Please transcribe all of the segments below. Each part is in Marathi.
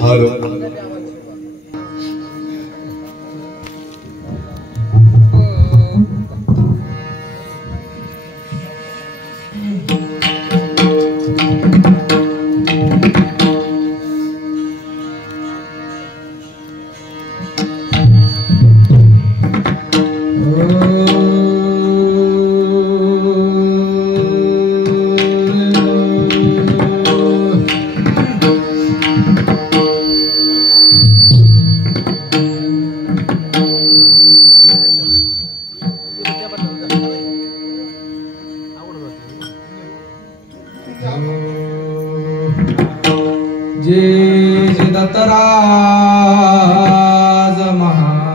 हॅलो जय दत्तराज महाराज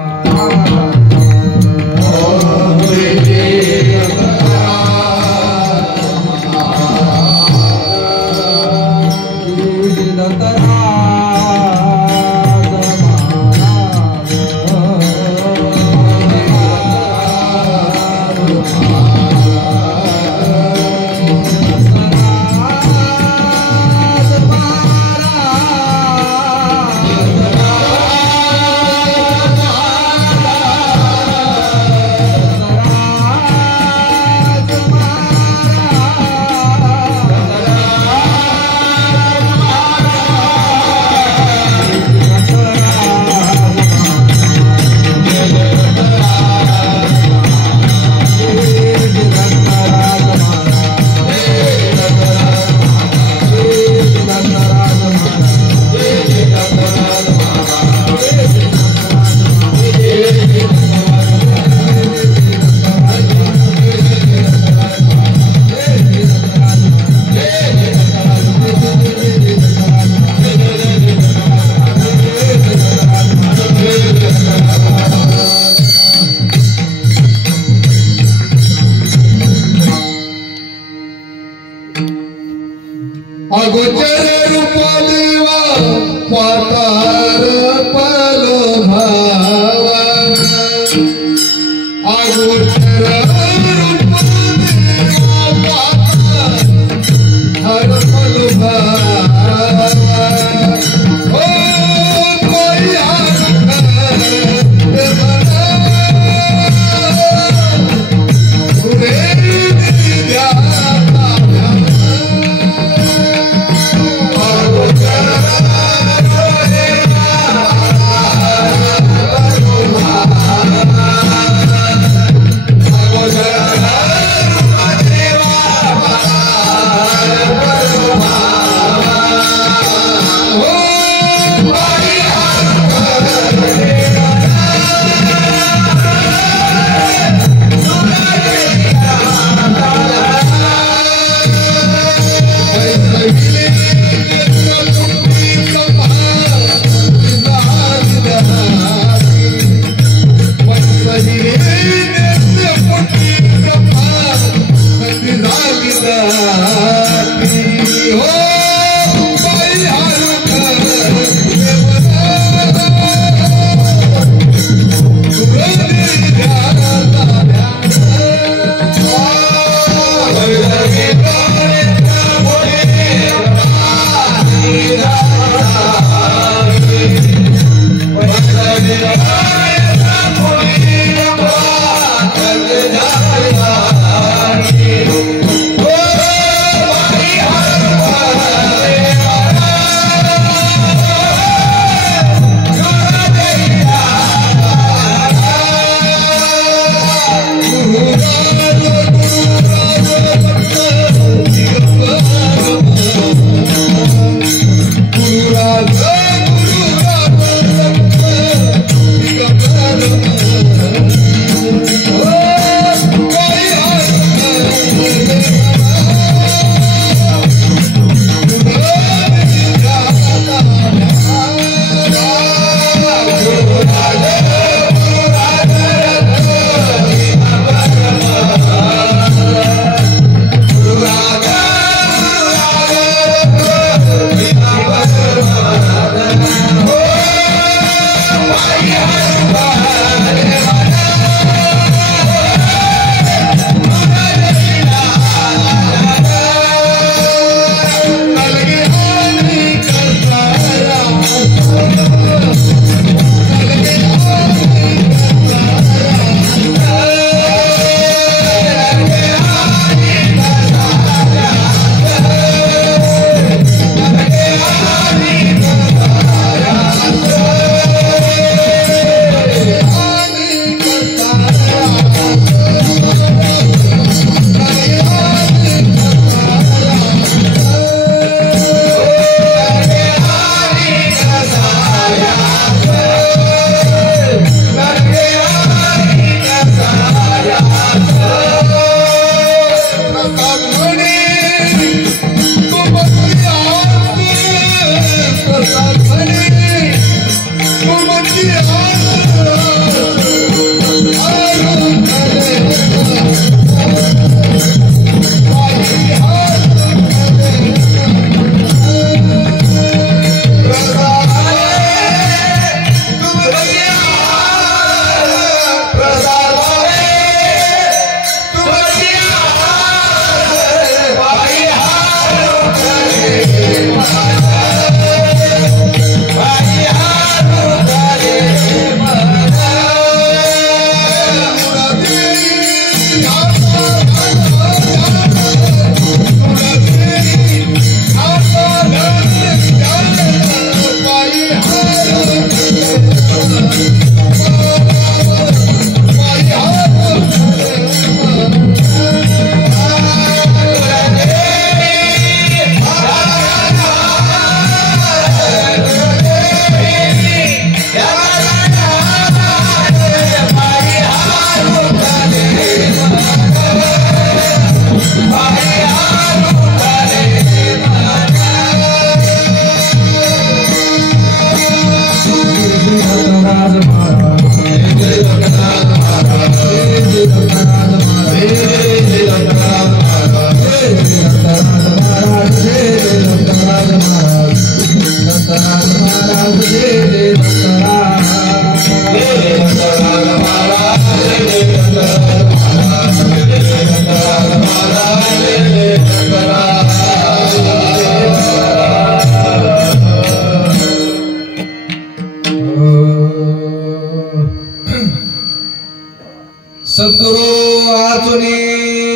सद्गुरु आचुनी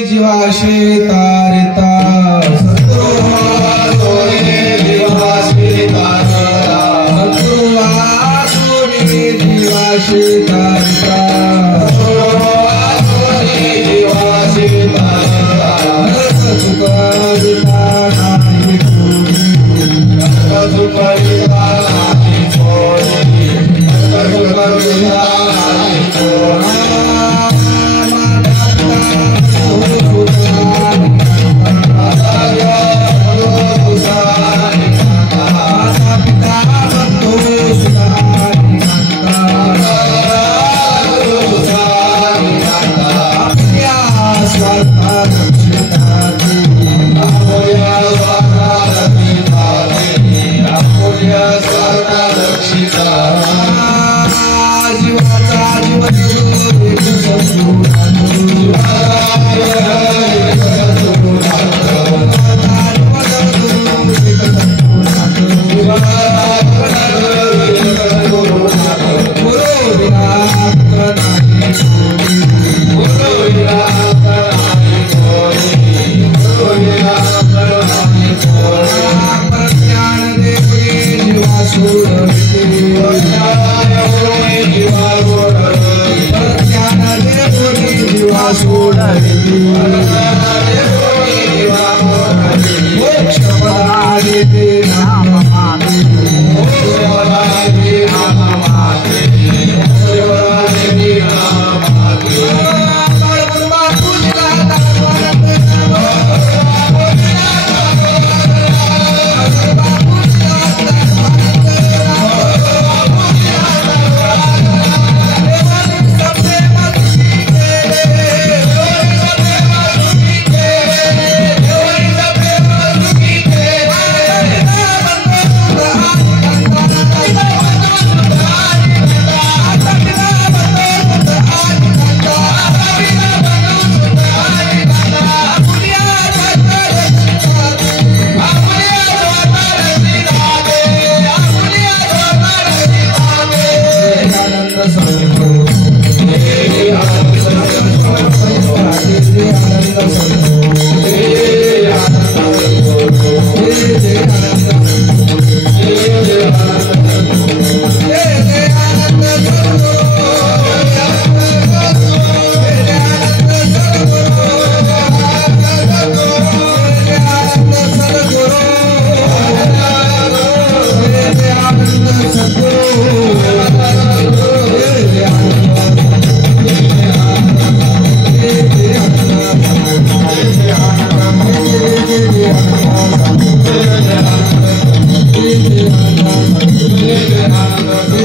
जीवाशी तारिता सद्गुरु आचुनी जीवाशी तारिता सद्गुरु आचुनी जीवाशी तारिता सद्गुरु आचुनी जीवाशी तारिता सुखरिता नाहि कोणी सुखरिता नाहि कोणी सुखरिता नाहि कोणी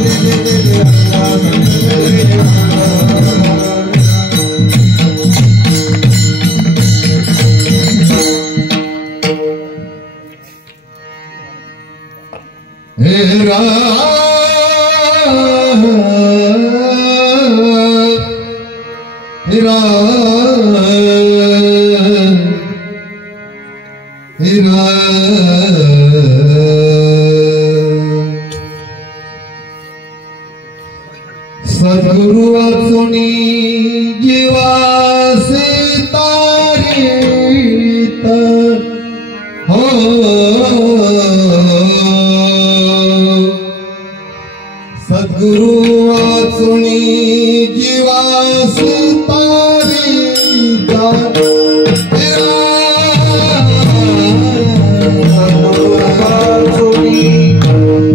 Thank you. सद्गुरु वाचुनी जीवासी तारीत हो सद्गुरु वाचुनी जीवासी तारीत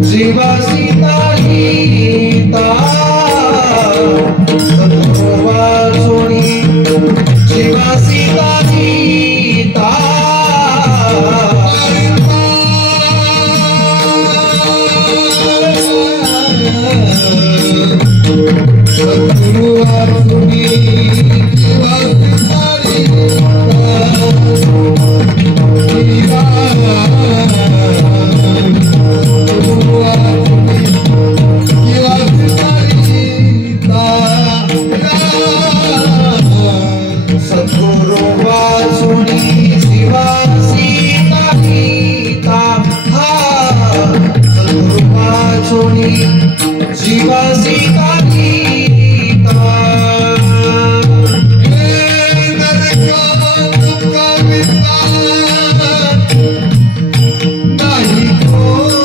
जीवासी तारीता जीवासी तारीता सद्गुरु वाचुनी जीवासी सद्गुरु वाचुनी जीवासी तारीता सद्गुरु वाचुनी जीवासी तारीता नहीं कोई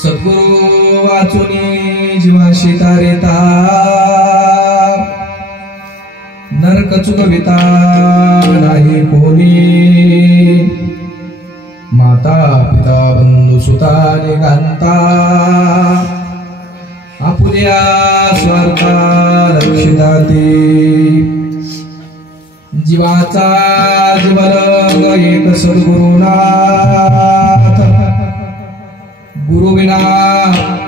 सद्गुरु वाचुनी जीवाशी तारेता नरक चुकविता नाही कोणी माता पिता बंधू सुता निगांता आपुल्या स्वार्था लक्षिताती जीवाचा जीवरंग एक सद्गुरुनाथ गुरु विना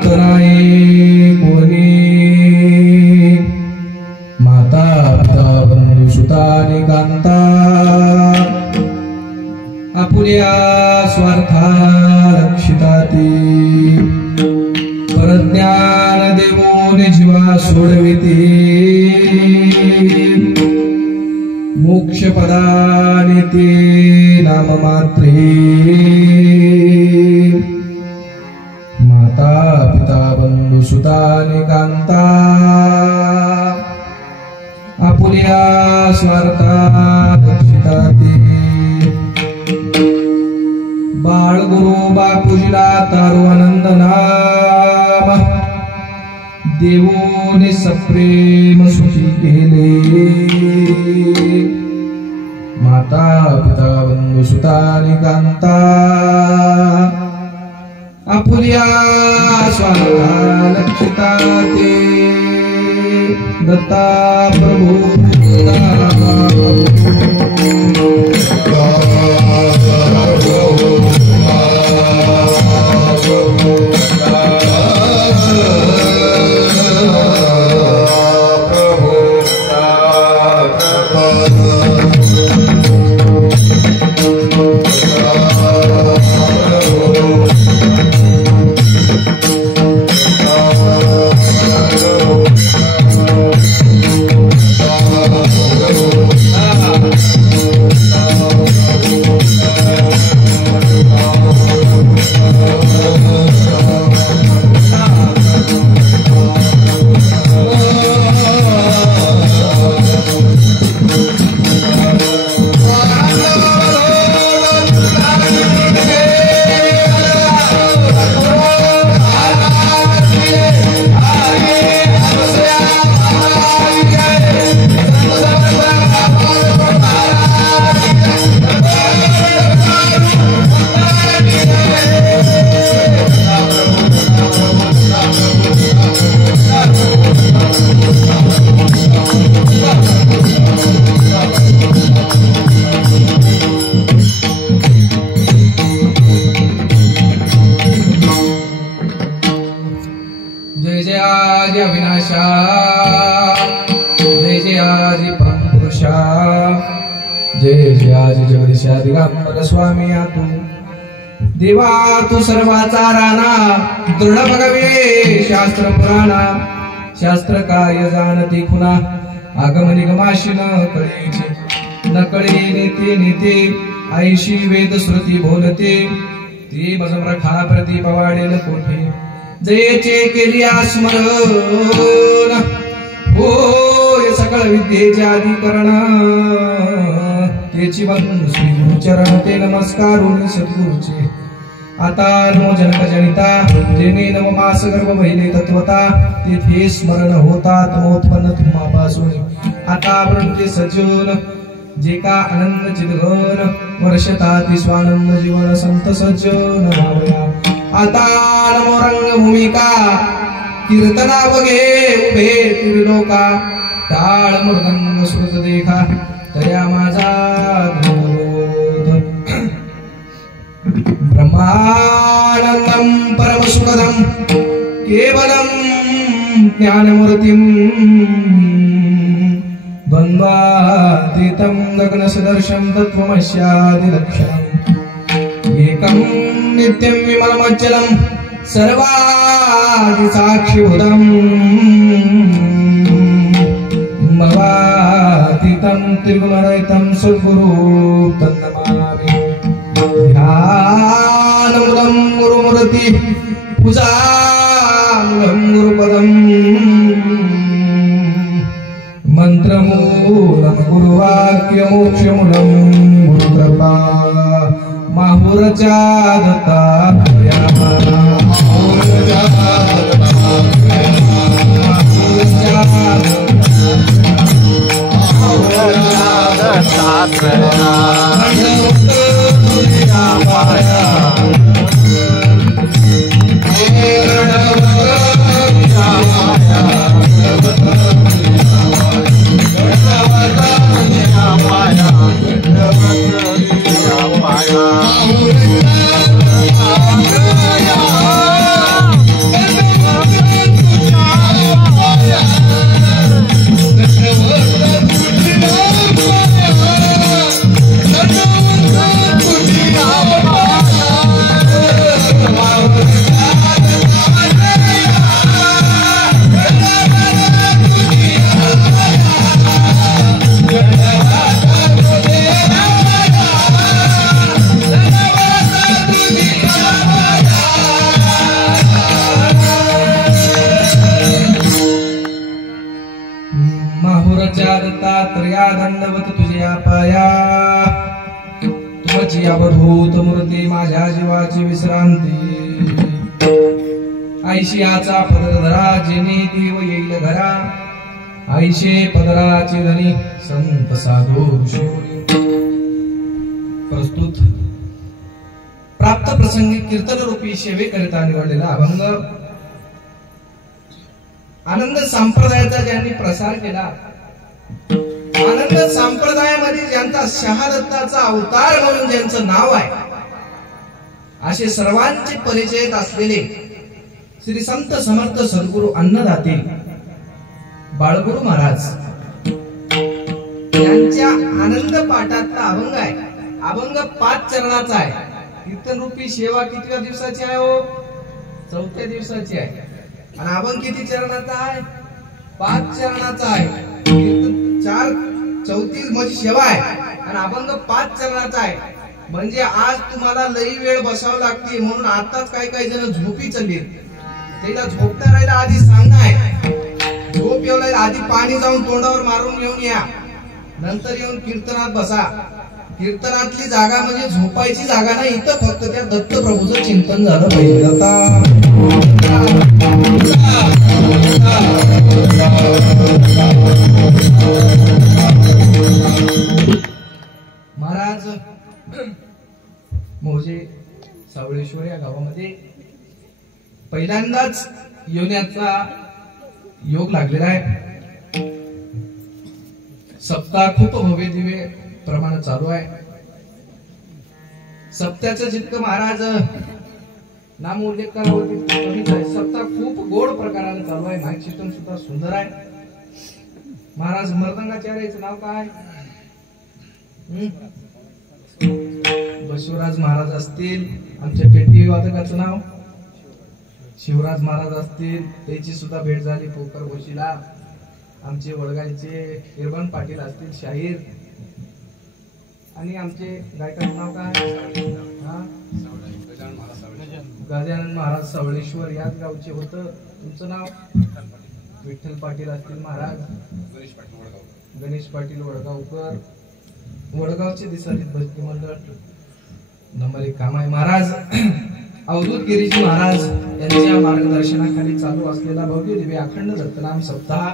नाही कोणी माता पिता बंधू सुता निगांता आपुल्या स्वार्था लक्षिताती परज्ञान देऊन जीवा सोडविते मोक्ष पदाने ते नाम मात्रे माता पिता बंधू सुता निगांता आपुल्या स्वार्था लक्षिताती बाळ गुरु बापूजीला तारो आनंद नाम देवोने सप्रेम सुखी केले माता पिता बंधू सुता निगांता आपुल्या स्वार्था लक्षिताते दत्ता प्रभू Oh आजी परमपुरुषा जय जय आजी जगदीशा दिगंबर स्वामी तू देवा तू सर्वाचा राणा दृढ बघावे शास्त्र पुराणा शास्त्र काय जाणते खुना आगम निगमाशी न कळेचे न कळे नेते नेते ऐशी वेद श्रुती बोलते ती मजमर खा प्रति पवाडेल कोठे जयेचे केली स्मरण होय सकळ विद्येचे अधिकरण त्याची बंधू श्री गुरुचरण ते नमस्कारून सद्गुरूचे आता नमो जनक जनिता जेने नव मास गर्भ वहिले तत्वता तेथे स्मरण होता तमोत्पन्न तुम्हापासून आता वृंते सज्जन जे का आनंद चिदघन वर्षता ती स्वानंद जीवन संत सज्जन भावया आता नमो रंग भूमिका कीर्तना बगे उभे त्रिलोका टाळ मृदंग श्रुत देखा तया माझा ब्रह्मानंदं परमसुखदं केवलं ज्ञानमूर्तिं द्वन्द्वातीतं गगनसदर्शं तत्त्वमस्यादिलक्षणम् एकं नित्यं विमलमज्जलं सर्वादिसाक्षिभूतं भवातीतं त्रिगुणरहितं सद्गुरुं तन्नमामि ध्यानमूलं गुरुमूर्ति पूजामूलं गुरुपदं मंत्रमूलं गुरुवाक्यमोक्षमूलं गुरुकृपा माहुरचा दंडवत तुझ्या पाया तुझी अवधूत मूर्ती माझ्या जीवाची विश्रांती ऐशियाचा पदर धरा जेने देव येईल घरा ऐशे पदराचे धनी संत साधू ऋषी प्रस्तुत प्राप्त प्रसंगी कीर्तन रूपी सेवेकरिता निवडलेला अभंग आनंद संप्रदायाचा ज्यांनी प्रसार केला आनंद संप्रदायामध्ये ज्यांचा शहादत्ताचा अवतार म्हणून ज्यांचं नाव आहे असे सर्वांचे परिचय असलेले श्री संत समर्थ सद्गुरु अन्नदाते बाळगुरु महाराज यांच्या आनंद पाठातला अभंग आहे अभंग 5 चरणाचा आहे कीर्तन रूपी सेवा किती दिवसाची आहे हो 4थ्या दिवसाची आहे आणि अभंग किती चरणाचा आहे 5 चरणाचा आहे कीर्तन 4 माझी सेवा आहे आणि अभंग 5 चरणाचा आहे म्हणजे आज तुम्हाला लई वेळ बसावं लागते म्हणून आताच काही जण झोपी चालली त्याला झोपता राहिला आधी सांगाय झोप येवला आधी पाणी जाऊन तोंडावर मारून घेऊन या नंतर येऊन कीर्तनात बसा कीर्तनातली जागा म्हणजे झोपायची जागा नाही इथं फक्त त्या दत्त प्रभूचं चिंतन झालं पाहिजे महाराज मोजे सावळेश्वर या गावामध्ये पहिल्यांदाच येण्याचा योग लागलेला आहे सप्ताह खूप भव्य दिव्य प्रमाण चालू आहे सप्त्याचं जितकं महाराज नाम उल्लेख करावं सप्ताह खूप गोड प्रकाराने चालू आहे माईक सिस्टम सुद्धा सुंदर आहे महाराज मर्दंगाचार्याचं नाव काय? बसवराज महाराज असतील. आमच्या पेटी वादकाचं नाव शिवराज महाराज असतील. त्याची सुद्धा भेट झाली पोकर गोशीला. आमचे वडगावचे निर्बन पाटील असतील शाहीर. आणि आमचे गायकाचं नाव काय? गजानन महाराज सावळेश्वर याच गावचे होतं. तुमचं नाव? विठ्ठल पाटील असतील महाराज. गणेश पाटील वडगावकर वडगावचे दिसालीत भक्ती मंडळ नंबर 1 काम आहे. महाराज अवधूत गिरीजी महाराज यांच्या मार्गदर्शनाखाली चालू असलेला भव्य दिव्य अखंड दत्तनाम सप्ताह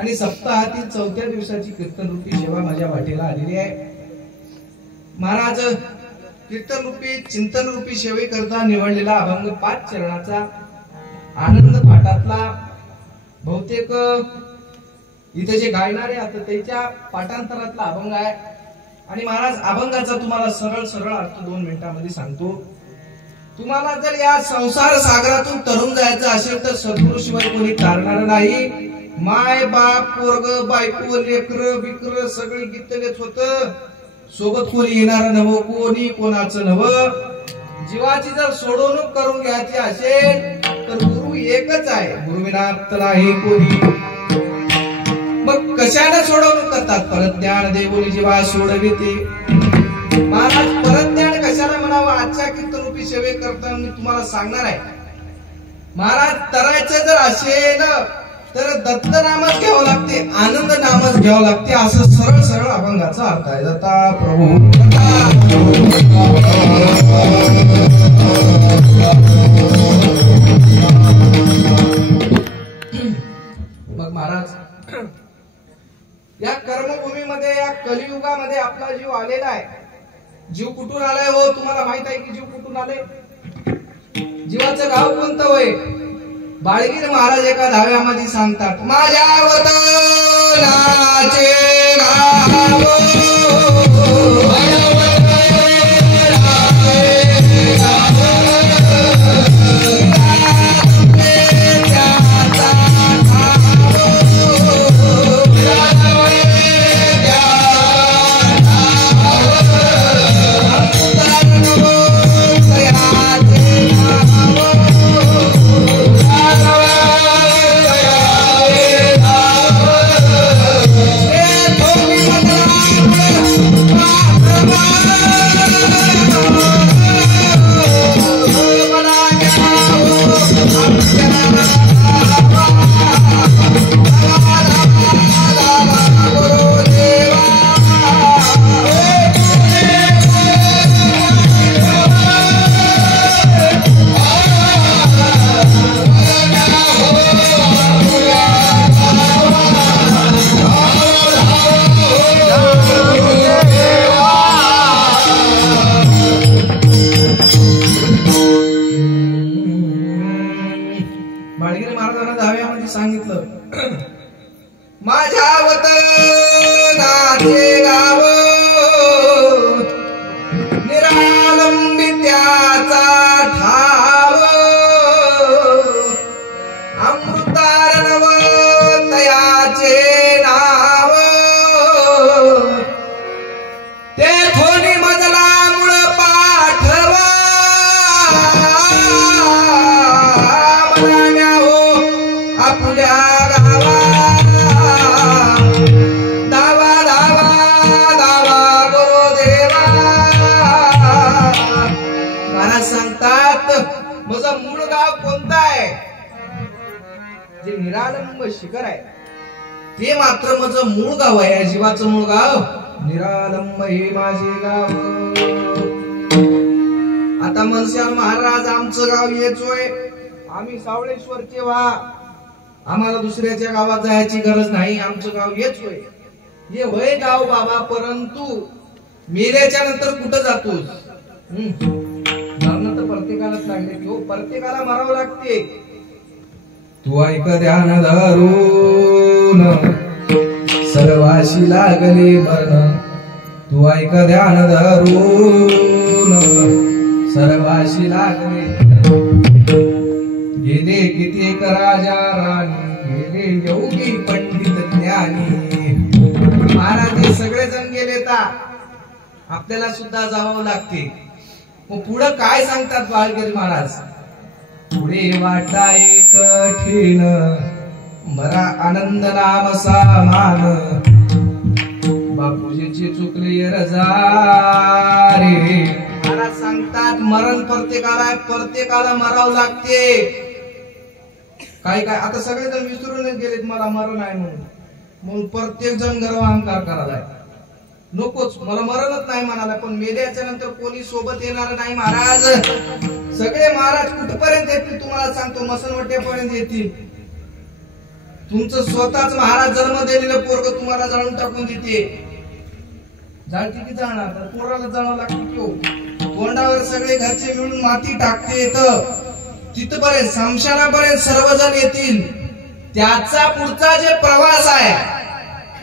आणि सप्ताहातील 4थ्या दिवसाची कीर्तन रूपी सेवा माझ्या वाटेला आलेली आहे. महाराज कीर्तन रूपी चिंतन रूपी सेवेकरता निवडलेला अभंग 5 चरणाचा आनंद पाठातला बहुतेक इथे जे गायणारे आता त्याच्या पाठांतरातला अभंग आहे. आणि महाराज अभंगाचा तुम्हाला सरळ सरळ अर्थ 2 मिनिटांमध्ये सांगतो. तुम्हाला जर या संसार सागरातून तरुण जायचं असेल तर सद्गुरूशिवाय कोणी तारणार नाही. माय बाप पोरग बायको लेकर बिकर सगळी गीतलेच होत. सोबत कोणी येणार नव, कोणी कोणाचं नव. जीवाची जर सोडवणूक करून घ्यायची असेल तर गुरु एकच आहे, गुरुविना नाही कोणी. मग कशाने सोडवणूक करतात? परज्ञान देऊन जीवा सोडविते. महाराज परज्ञान कशाला म्हणावं आजच्या कीर्तनरूपी सेवे करताना मी तुम्हाला सांगणार आहे. महाराज तरायचं जर असेल तर दत्त नामच घ्यावं लागते, आनंद नामच घ्यावं लागते. असं सरळ सरळ अभंगाचा अर्थ आहे. दत्ता प्रभू मग महाराज या कर्मभूमीमध्ये या कलियुगामध्ये आपला जीव आलेला आहे. जीव कुठून आलाय हो? तुम्हाला माहित आहे की जीव कुठून आले? जीवाचं गाव कोणतं होय? बाळगीर महाराज एका धाव्यामध्ये सांगतात, माझ्या वतनाचे गाव सांगितलं, माझ्या वतनाचे गाव निरालंबित्याचा ठाव अमृतार्णव तयाचे नाव ते थोनी मजला मूळ पाठवा आपल्या गावा दावा दावा दावा गुरुदेवा. महाराज सांगतात माझं मूळ गाव कोणतं आहे? जे निरालंब शिखर आहे ते मात्र माझं मूळ गाव आहे. जीवाचं मूळ गाव निरालंब हे माझे गाव. आता मनशाल महाराज आमचं गाव येचोय, आम्ही सावळेश्वरचे व्हा, आम्हाला दुसऱ्याच्या गावात जायची गरज नाही, आमचं गाव हेच होय. हे होय गाव बाबा, परंतु मेल्याच्या नंतर कुठं जातोस? मरण तर प्रत्येकालाच लागले की हो, प्रत्येकाला मरावं लागते. तू ऐक ध्यान धरून सर्वाशी लागले मरण, तू ऐक ध्यान धरून सर्वाशी लागले. गेले कित्येक राजा राणी, गेले योगी पंडित ज्ञानी. यानी महाराज हे सगळेजण गेले ता आपल्याला सुद्धा जावं लागते. मग पुढे काय सांगतात बाळगिरी महाराज? पुढे वाटा एक कठीण बरा आनंद नाम सामान बापूजीची चुकली रजा रे. महाराज सांगतात मरण प्रत्येकाला मरावं लागते. काय काय आता सगळेजण विसरूनच गेलेत मला मरण आहे म्हणून प्रत्येक जण गर्व अहंकार करायलाय. नकोच मला मरणच नाही म्हणाला, पण मेल्याच्या नंतर कोणी सोबत येणार नाही महाराज. सगळे महाराज कुठपर्यंत येतील तुम्हाला सांगतो, मसनवट्यापर्यंत येतील. तुमचं स्वतःच महाराज जन्म दिलेलं पोरग तुम्हाला जाळून टाकून देते. जाळती की जाणार पोराला जाळावं लागते की तोंडावर सगळे घरचे मिळून माती टाकते. तिथपर्यंत समशानापर्यंत सर्वजण येतील. त्याचा पुढचा जे प्रवास आहे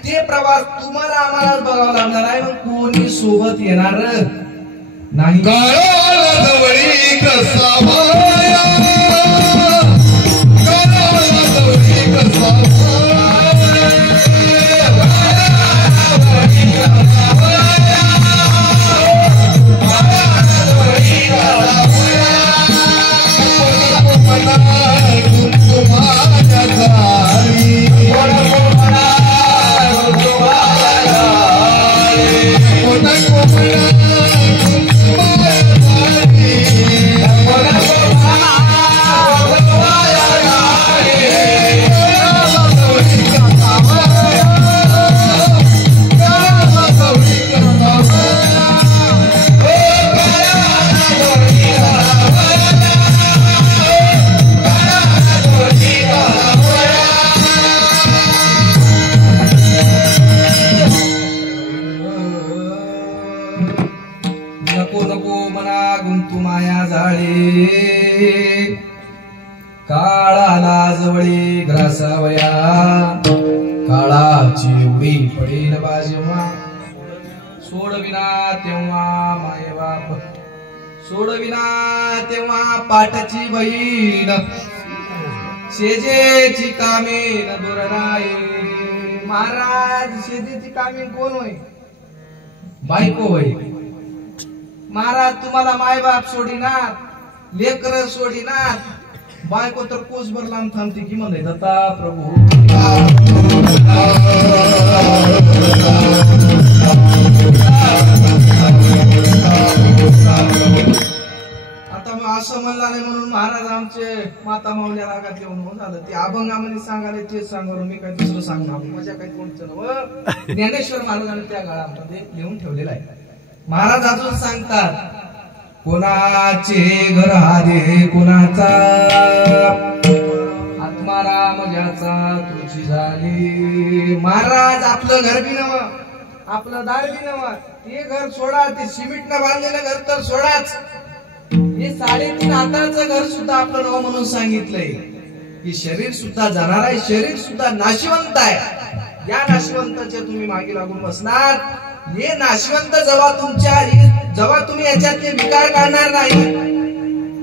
ते प्रवास तुम्हाला आम्हाला बघावा लागणार आहे. मग कोणी सोबत येणार नाही. काळाला जवळी ग्रासावया काळाची उडी पडेल बाजेव्हा सोडविना तेव्हा माय बाप सोडविना तेव्हा पाठाची बहीण शेजेची कामीन दुरराई. महाराज शेजेची कामीन कोण होय? बायको होय. महाराज तुम्हाला माय बाप सोडिनार, लेकर सोडिनार, बायको तर कोसभर लांब थांबते की म्हणते दत्ता प्रभू. आता असं म्हणला नाही म्हणून महाराज आमचे माता माऊल्या रागात येऊन झालं. ते अभंगामध्ये सांगायला तेच सांगावं, मी काही दुसरं सांगणार माझ्या काही कोणतं नवं. ज्ञानेश्वर महाराजांनी त्या काळामध्ये लिहून ठेवलेलं आहे. महाराज अजून सांगतात कोणाचे घर हारे कोणाचा आत्माराम ज्याचा तुझी झाली. महाराज आपलं घर बी नव, आपलं दार बी नव, ते घर सोडा, ते सिमेंटनं बांधलेलं घर तर सोडाच. हे 3.5 हाताचं घर सुद्धा आपलं नव म्हणून सांगितलंय की शरीर सुद्धा जाणार आहे, शरीर सुद्धा नाशिवंत आहे. या नाशिवंताच्या तुम्ही मागे लागून बसणार. हे नाशिवंत जेव्हा तुम्ही याच्यातले विकार काढणार नाही,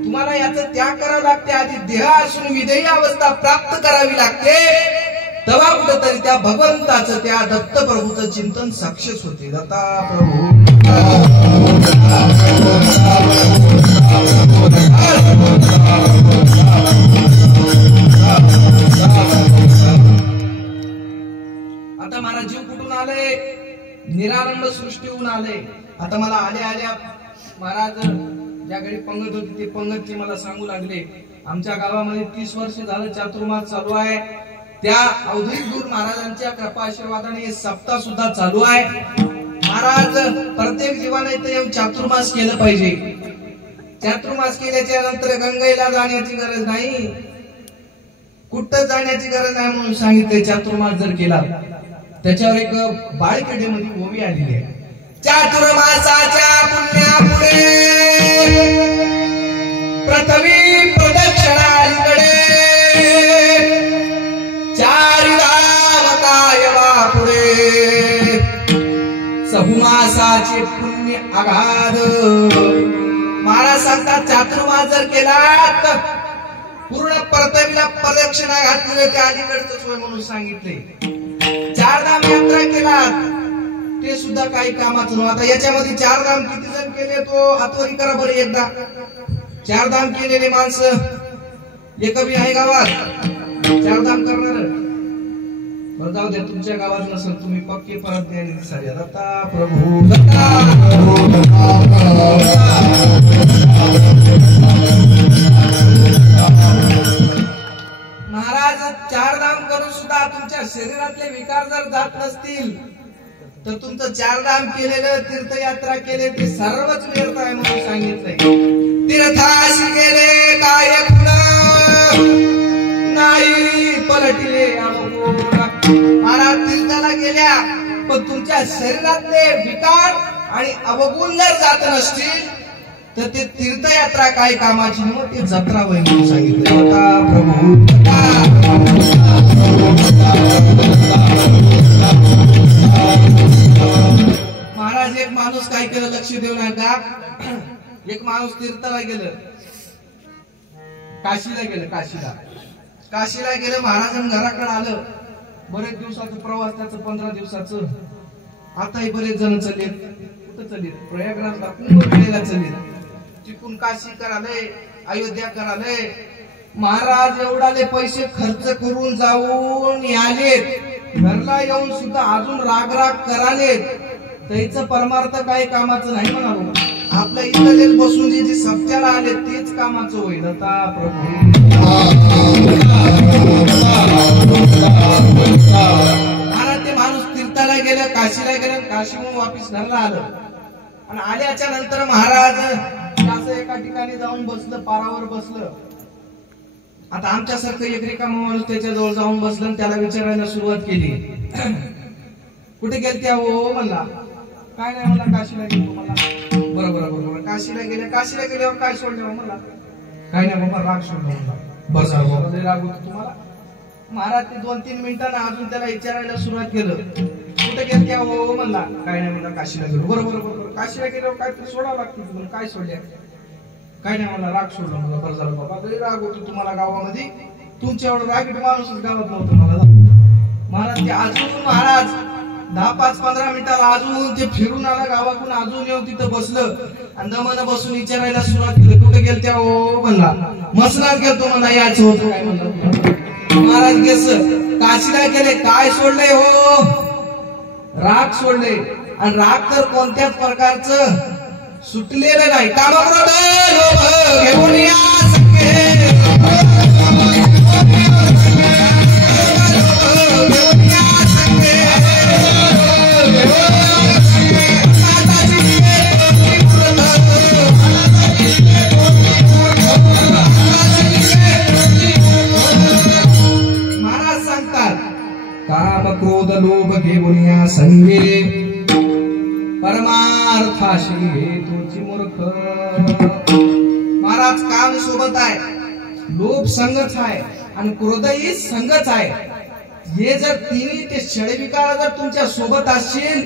तुम्हाला याचा त्याग करावा लागते. आधी देह असून विदेही अवस्था प्राप्त करावी लागते. तेव्हा कुठेतरी त्या भगवंताचं त्या दत्त प्रभूचं चिंतन सक्सेस होते. दत्ता प्रभू आता महाराज जीव कुठून आले? निरानंद सृष्टीहून आले. आता मला आल्या महाराज ज्या घडी पंगत होती ते पंगतची मला सांगू लागले. आमच्या गावामध्ये 30 वर्ष झालं चातुर्मास चालू आहे. त्या अवधूत गुरु महाराजांच्या कृपा आशीर्वादाने हे सप्ताह सुद्धा चालू आहे. महाराज प्रत्येक जीवाने इथे येऊन चातुर्मास केलं पाहिजे. चातुर्मास केल्याच्या नंतर गंगेला जाण्याची गरज नाही, कुठं जाण्याची गरज नाही म्हणून सांगितले. चातुर्मास जर केला त्याच्यावर एक बाळकडीमध्ये ओवी आलेली आहे. चातुर्मासाच्या पुण्यापुढे प्रथमी प्रदक्षिणा अलीकडे चारी धाम कायवा पुढे सहुमासाचे पुण्य आघाद. महाराज सांगतात चातुर्मास जर केला तर पूर्ण प्रथमीला प्रदक्षिणा घातलेले त्या अलीकडचं सोय म्हणून सांगितले. चारधाम यात्रा केलात ते सुद्धा काही कामाचं नव्हतं. आता याच्यामध्ये चारधाम किती जण केले तो हातवरी करा बरं एकदा. चारधाम केलेले माणसं एक बी आहे गावात चारधाम करणार? बरं जाऊ द्या, तुमच्या गावात नसेल तुम्ही पक्के परत द्यायला दिसाल. दत्ता प्रभू दत्ता महाराज चारधाम करून सुद्धा तुमच्या शरीरातले विकार जर जात नसतील तर तुमचं चारधाम केलेलं तीर्थयात्रा केले ते सर्वच व्यर्थ आहे म्हणून सांगितलंय. तीर्थाशी गेले काय नाही पलटले महाराज. तीर्थाला गेल्या पण तुमच्या शरीरातले विकार आणि अवगुण जर जात नसतील तर ते तीर्थयात्रा काय कामाची नाही, ते जत्रा होय म्हणून सांगितलं. होता प्रभू महाराज. एक माणूस काय केलं लक्ष देऊ नका. एक माणूस तीर्थाला गेलं, काशीला गेलं. काशीला गेलं महाराजांनी घराकडे आलं. बरेच दिवसाचं प्रवास त्याचं 15 दिवसाचं. आताही बरेच जण चलेत. कुठं चलेत? प्रयागराजला कुंभमेळ्याला चलेत. तिकून काशी कराले, अयोध्या कराले. महाराज एवढाले पैसे खर्च करून जाऊन आलेत, घरला येऊन सुद्धा अजून राग करालेत. त्याचं परमार्थ काही कामाचं नाही म्हणालो. आपल्या इथले बसून जे सप्त्याला आले तेच कामाचं होईल. आता प्रभू महाराज ते माणूस तीर्थाला गेलं, काशीला गेलं. काशीहून वापिस घरला आलं आणि आल्याच्या नंतर महाराज असं एका ठिकाणी जाऊन बसलं, पारावर बसलं. आता आमच्यासारखं एक रिकामा माणूस त्याच्याजवळ जाऊन बसलं आणि त्याला विचारायला सुरुवात केली. कुठे गेलत्या हो म्हणला. काय नाही मला काशीला गेलो. मला बरोबर काशीला गेल्यावर काय सोडलं म्हणला. काय नाही बाबा राग सोडला म्हणला. बस बाबा राग होतो तुम्हाला. महाराज ते 2-3 मिनिटांना अजून त्याला विचारायला सुरुवात केलं. कुठे गेलत्या हो म्हणला. काय नाही म्हणला काशीला गेलो. बरोबर काशीला गेल्यावर काय तरी सोडावं लागते तुम्हाला. काय सोडल्या? काय नाही मला राग सोडला मला. बरं झालं बाबा लई राग होतो तुम्हाला गावामध्ये. तुमच्या एवढं रागीट माणूसच गावात नव्हतं मला. महाराज ते अजून महाराज 10-15 मिनिटाला अजून ते फिरून आला गावातून. अजून येऊन तिथं बसलं आणि दमानं बसून विचारायला सुरुवात केली. कुठे गेलत्या हो म्हणला. मसनात गेलतो म्हणा. याचं होतं काय म्हणलं. महाराज गेस काशीला गेले. काय सोडले हो? राग सोडले. आणि राग तर कोणत्याच प्रकारचं सुटलेलं नाही. कामक्रोध लोभ घेऊन या संगे महाराज सांगतात काम क्रोध लोभ घेऊन या संगे परमार्थाशी हेतूची मूर्ख. महाराज काम सोबत आहे, लोभ संगच आहे आणि क्रोधही संगच आहे. हे जर तिन्ही ते षडविकार जर तुमच्या सोबत असतील,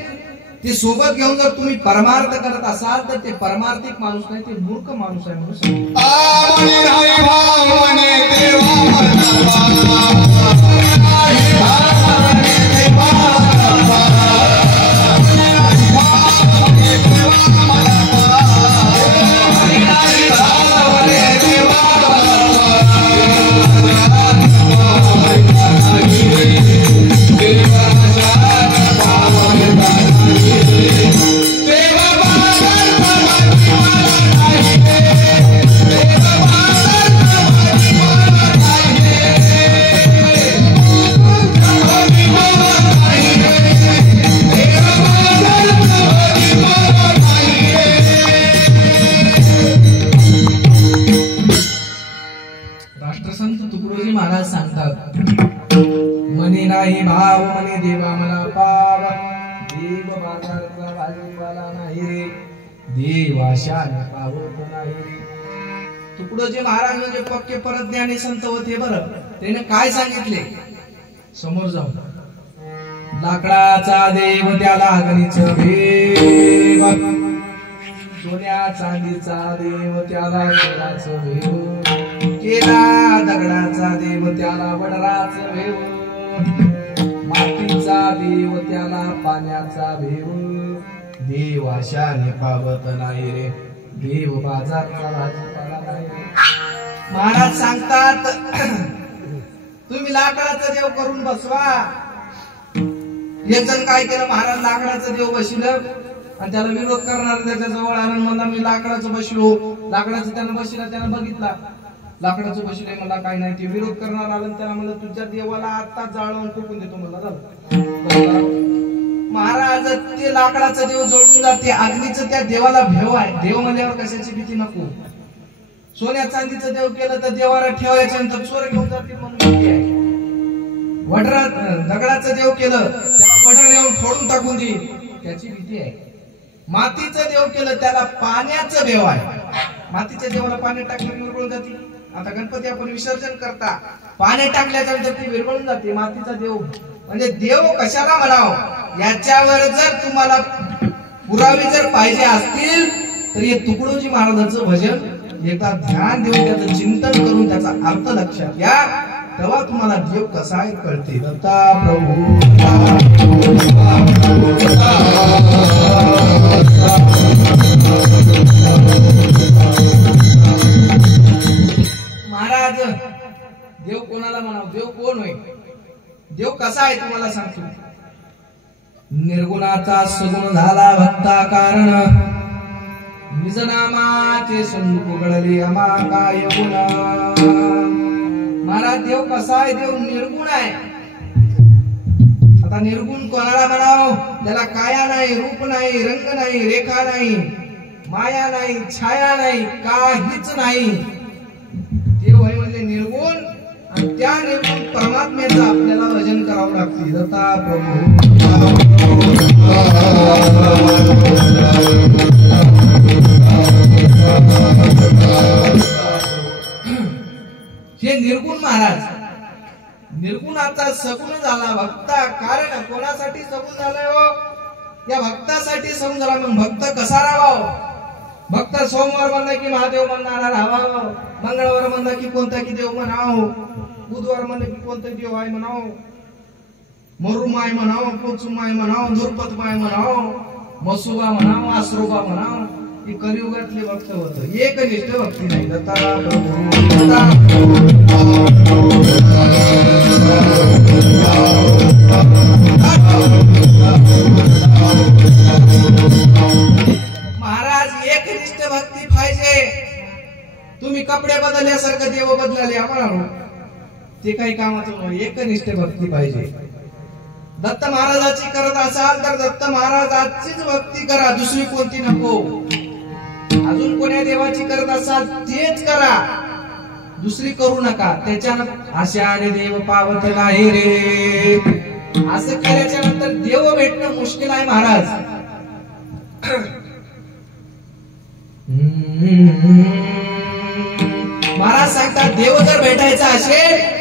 ते सोबत घेऊन जर तुम्ही परमार्थ करत असाल तर ते परमार्थिक माणूस नाही, ते मूर्ख माणूस आहे म्हणून सांगितलं. राष्ट्रसंत तुकडोजी महाराज सांगतात, मनी नाही भाव मनी देवा मला पाव. देव बाजारचा भाजीपाला नाही रे, देवाशाने पावत नाही रे. तुकडोजी महाराज म्हणजे पक्के परज्ञानी संत होते. बरं त्याने काय सांगितले समोर जाऊन. लाकडाचा देव त्याला अग्नीच भेव, सोन्या चांदीचा देव त्याला केलाच भेव, केला दगडाचा देव त्याला वडराच भेव, मातीचा कसा देव त्याला पाण्याचा भेव, देव आशाने पावत नाही रे, देव बाजारचा भाजीपाला नाही रे. महाराज सांगतात तुम्ही लाकडाचा देव करून बसवा. एक जण काय केलं, महाराज लाकडाचं देव बसलं आणि त्याला विरोध करणार त्याच्या जवळ आनंद म्हणला मी लाकडाचं बसलो. लाकडाचं त्यानं बसला, त्यानं बघितला लाकडाचं बसले, मला काय नाही. ते विरोध करणार आलं त्याला म्हणलं तुझ्या देवाला आता जाळून फुकून देतो म्हणला. झालं महाराज ते लाकडाचं देव जळून जाते, अग्नीचं त्या देवाला भेव आहे. देव म्हणल्यावर कशाची भीती नको. सोन्या चांदीचं देव केलं तर देवाला ठेवायच्या नंतर चोर घेऊन जाते म्हणून भीती आहे. वडरात दगडाचं देव केलं त्याला वडर येऊन फोडून टाकून देईल त्याची भीती आहे. मातीचं देव केलं त्याला पाण्याचं देव आहे. मातीच्या देवाला पाण्यात टाकल्याने विरघळून जाते. आता गणपती आपण विसर्जन करता, पाण्यात टाकल्याच्या नंतर ती विरघळून जाते. मातीचा देव म्हणजे देव कशाला म्हणावं याच्यावर जर तुम्हाला पुरावे जर पाहिजे असतील तर हे तुकडोजी महाराजांचं भजन एकदा ध्यान देऊन त्याचं चिंतन करून त्याचा अर्थ लक्षात घ्या, तेव्हा तुम्हाला देव कसा आहे कळते. दत्ता प्रभू महाराज देव कोणाला म्हणावं, देव कोण होय, देव कसा आहे तुम्हाला सांगतो. निर्गुणाचा सगुण झाला भक्ता कारण, निजनामाचे संदूक गळले अमा काय गुणा. महाराज देव कसा आहे, देव निर्गुण आहे. आता निर्गुण कोणाला म्हणाव, त्याला काया नाही, रूप नाही, रंग नाही, रेखा नाही, माया नाही, छाया नाही, काहीच नाही. देव आहे म्हणजे निर्गुण आणि त्या निर्गुण परमात्म्याचं आपल्याला भजन करावं लागते. दत्ता प्रभू हे निर्गुण महाराज, निर्गुणाचा सगुण झाला भक्ता कारण. कोणासाठी सगुण झालाय हो, या भक्तासाठी सगुण झाला. मग भक्त कसा राहावा, भक्त सोमवार म्हणला की महादेव म्हणणारा राहावा, मंगळवार म्हणला की कोणता की देव म्हणाव, बुधवार म्हणलं की कोणता देव आहे म्हणाव, मरुमाय म्हणाव, पोचुमाय म्हणाव, धुरपतमाय म्हणाव, मसुबा म्हणाव, आसरोबा म्हणाव. ही कलियुगातले भक्त होत, एकनिष्ठ भक्ती नाही. दत्ता महाराज एकनिष्ठ भक्ती पाहिजे. तुम्ही कपडे बदलल्यासारखं देव बदलाले आम्हाला ते काही कामाचं नाही. एकनिष्ठ भक्ती पाहिजे. दत्त महाराजाची करत असाल तर दत्त महाराजाचीच भक्ती करा, दुसरी कोणती नको. अजून कोण्या देवाची करत असाल तेच करा, दुसरी करू नका. त्याच्यानं आशाने देव पावत नाही रे. असं केल्याच्या नंतर देव भेटणं मुश्किल आहे महाराज. महाराज सांगतात देव जर भेटायचा असेल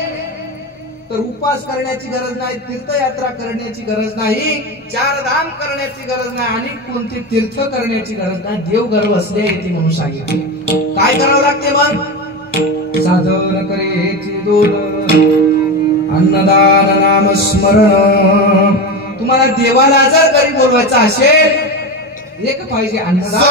तर उपास करण्याची गरज नाही, तीर्थयात्रा करण्याची गरज नाही, चार धाम करण्याची गरज नाही आणि कोणती तीर्थ करण्याची गरज नाही. देव घर बसले येते म्हणून सांगितले. काय करावं लागते मग, साधन करेची दोन अन्नदान नामस्मरण. तुम्हाला देवाला जर घरी बोलवायचं असेल एक पाहिजे अन्नदान.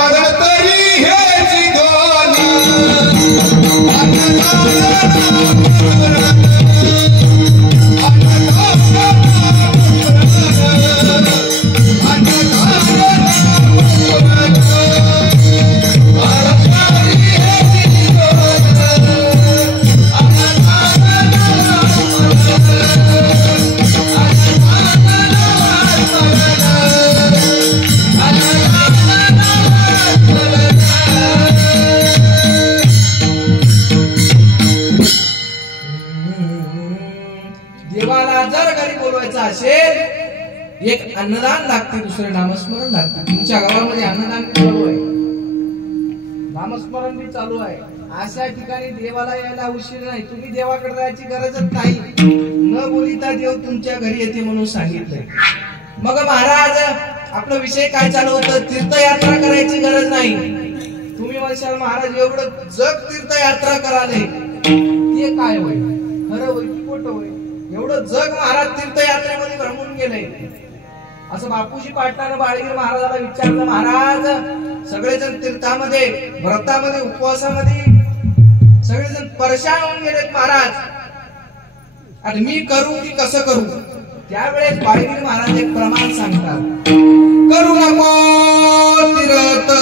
एक अन्नदान लागते, दुसरे नामस्मरण लागते. तुमच्या गावामध्ये अन्नदान चालू आहे, नामस्मरण बी चालू आहे. अशा ठिकाणी देवाला यायला उशीर नाही. तुम्ही देवाकडे जायची गरजच नाही. न बोलिता देव तुमच्या घरी येते म्हणून सांगितलंय. मग महाराज आपला विषय काय चालू होतं, तीर्थयात्रा करायची गरज नाही. तुम्ही म्हणशाल महाराज एवढं जग तीर्थयात्रा कराले ते काय होय, खरं होय की खोटं होय. एवढं जग महाराज तीर्थयात्रेमध्ये भ्रमून गेले. असं बापूजी पाटलानं बाळगीर महाराजाला विचारलं, महाराज सगळेजण तीर्थामध्ये व्रतामध्ये उपवासामध्ये सगळेजण परेशान होऊन गेलेत महाराज, आणि मी करू की कसं करू? त्यावेळेस बाळगीर महाराज एक प्रमाण सांगतात, करू नको तीर्थ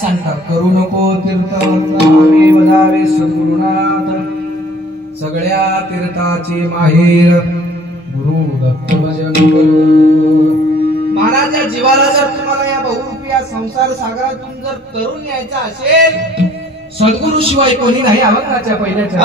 सांगतात, करू नको तीर्थ वदावे सद्गुरुनाथ, सगळ्या तीर्थाचे माहेर गुरु दत्त भजन करू. महाराज या जीवाला जर तुम्हाला या बहुरूपी या संसार सागरातून जर तरुण यायचा असेल, सद्गुरु शिवाय कोणी नाही अभंगाच्या पहिल्याच्या.